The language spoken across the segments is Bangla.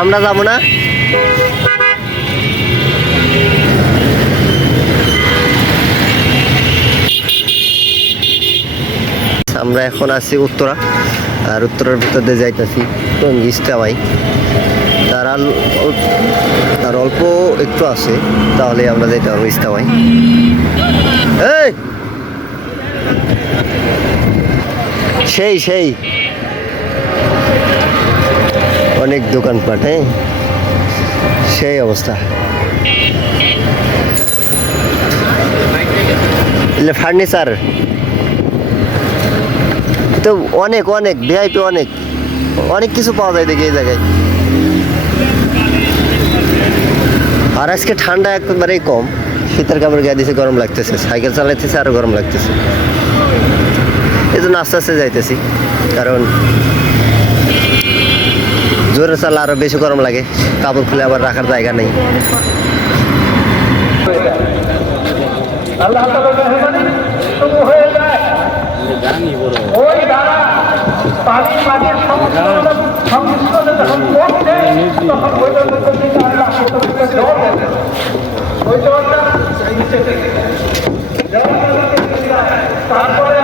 আমরা যাবো না? আমরা এখন আছি উত্তরা, আর উত্তরার ভিতর দিয়ে যাইতেছি ইস্তামাই। তার অল্প একটু আছে, তাহলে আমরা যাইতে পারবো ইস্তামাই। এই সেই অনেক দোকানপাট, হ্যাঁ সেই অবস্থা। ফার্নিচার তো অনেক ভিআইপি অনেক কিছু পাওয়া যায় দেখি এই জায়গায়। আর আজকে ঠান্ডা একেবারেই কম, শীতের কাপড় গায়ে দিয়েছে, গরম লাগতেছে, সাইকেল চালাইতেছে আরো গরম লাগতেছে। এই জন্য আস্তে আস্তে যাইতেছি, কারণ জোরে চালা আরো বেশি গরম লাগে, কাপড় খুলে আবার রাখার জায়গা নেই। তারপরে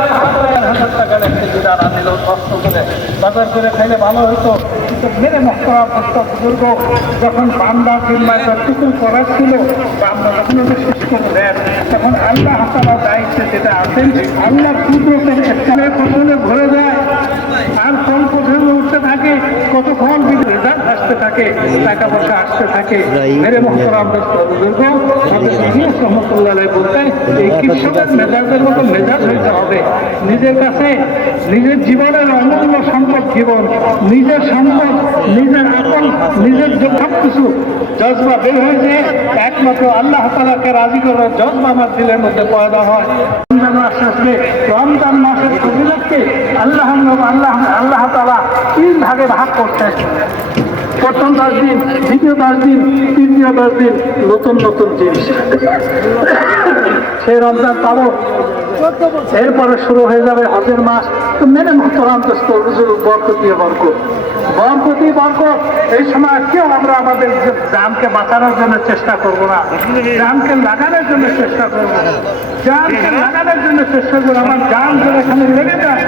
1,000 টাকার একটা জিরা আনিল কষ্ট করে বাজার করে খাইলে ভালো হইতো। কিন্তু মেরে মহতরম বুজুর্গ যখন বান্দা কিংবা যতটুকু করার ছিল বান্দা যখন ওটা শেষ করে দেন, তখন আল্লাহ তাআলার দায়িত্বে যেটা আছেন, আল্লাহ কুদরতের একটা ফসলে ভরে যায় আর ফল ফসল উঠতে থাকে, কতক্ষণ রেজাল্ট আসতে থাকে, টাকা পয়সা আসতে থাকে। মেরে মহতরম বুজুর্গ রহমতুল্লাহ বলতেন, এই কৃষকের মেজাজের মতো মেজাজ হইতে হবে। নিজের কাছে নিজের জীবনের অমূল্য সম্পদ জীবন, নিজের সম্পদ, নিজের আপন, নিজের সব কিছু জজবা বের হয়েছে একমাত্র আল্লাহ তাআলাকে রাজি করার জজবা আমার দিলের মধ্যে পয়দা হয়। রমজান মাস আসবে, রমজান মাসের ফজিলতকে আল্লাহ তাআলা 3 ভাগে ভাগ করতে। প্রথম 10 দিন, দ্বিতীয় 10 দিন, তৃতীয় 10 দিন নতুন জিনিস সেই রমজান পাবো। এরপরে শুরু হয়ে যাবে হজের মাস। তো মেনে মহতরাম বরকতি বরকত। এই সময় কেউ আমরা আমাদের জানকে বাঁচানোর জন্য চেষ্টা করবো না, জানকে লাগানোর জন্য চেষ্টা করবো, আমার জান যদি এখানে লেগে যায়,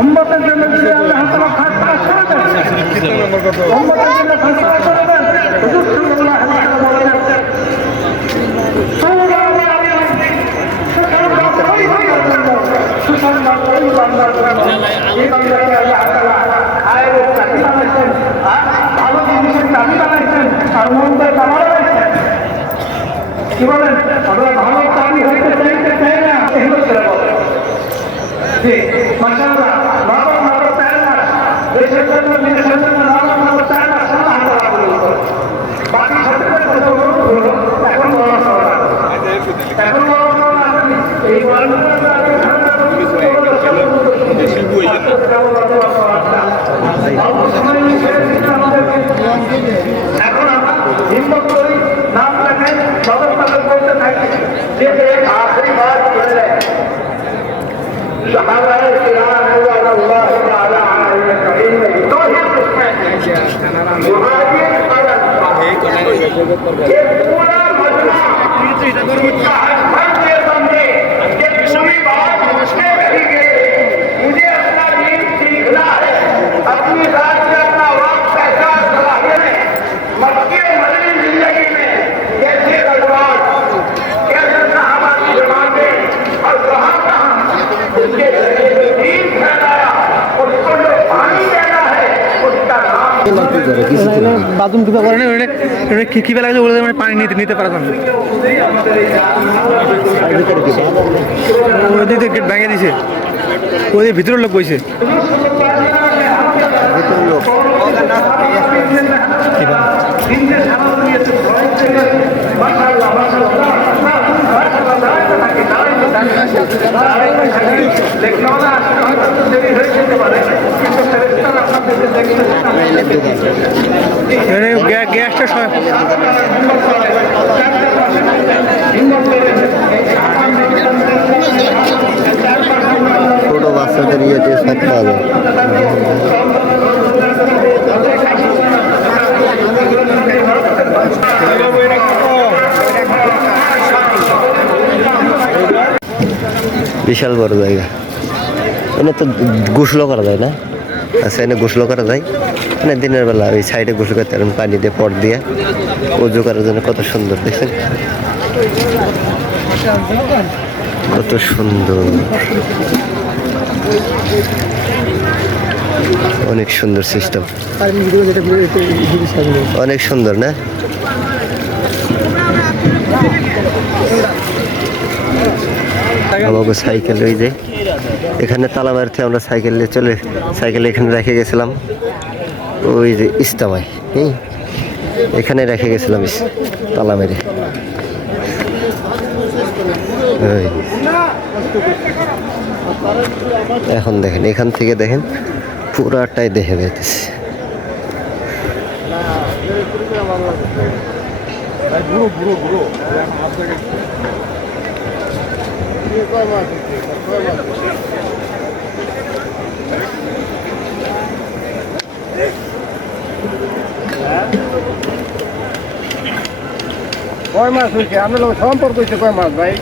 উম্মতের জন্য যদি আল্লাহ তাআলা ফায়সালা করে দেন, উম্মতের জন্য ফায়সালা করে দেন, হুজুর সাল্লাল্লাহু আলাইহি ভালো জিনিসের দাবি বানাইছেন আর মন্দের দাবা বানাইছেন। কি বলেন? আমরা ভালো দাবি হইতে চাই না, মাশাআল্লাহ নরম চায় না, দেশের জন্য বিদেশের জন্য নরম চায় না, বাকি এখন এই এখন আমরা হিম্মত করি, নাম লেখাই, ব্যবস্থা করতে থাকি, যে আখরি বার করে দেয়। বাথরুম ঢুকা করে না, কি বেলা গেছে বলে মানে পানি নিতে পারা যাবে। ওদিকে গেট ভেঙে দিছে, ওদের ভিতরের লোক বইছে। গ্যাসটা ছোট বাচ্চাদের ইয়েতে শাক পাওয়া যায়। বিশাল বড় জায়গা। এখানে তো গোসলও করা যায় না? আচ্ছা, এখানে গোসলও করা যায়। মানে দিনের বেলা ওই সাইডে গোসল করতে পারেন, পানি দিয়ে পট দিয়ে উজু করার জন্য। কত সুন্দর দেখছেন, কত সুন্দর, অনেক সুন্দর সিস্টেম, অনেক সুন্দর না? আমাকে সাইকেল ওই যে এখানে তালা মারতে আমরা সাইকেল নিয়ে সাইকেল এখানে রেখে গেছিলাম। ওই যে ইস্তামায় এখানে রেখে গেছিলাম তালা মেরে। এখন দেখেন, এখান থেকে দেখেন পুরাটাই দেখে যাইতেছে। কয় মাছ হয়েছে? আপনার সম্পর্ক হয়েছে কয় মাছ ভাই?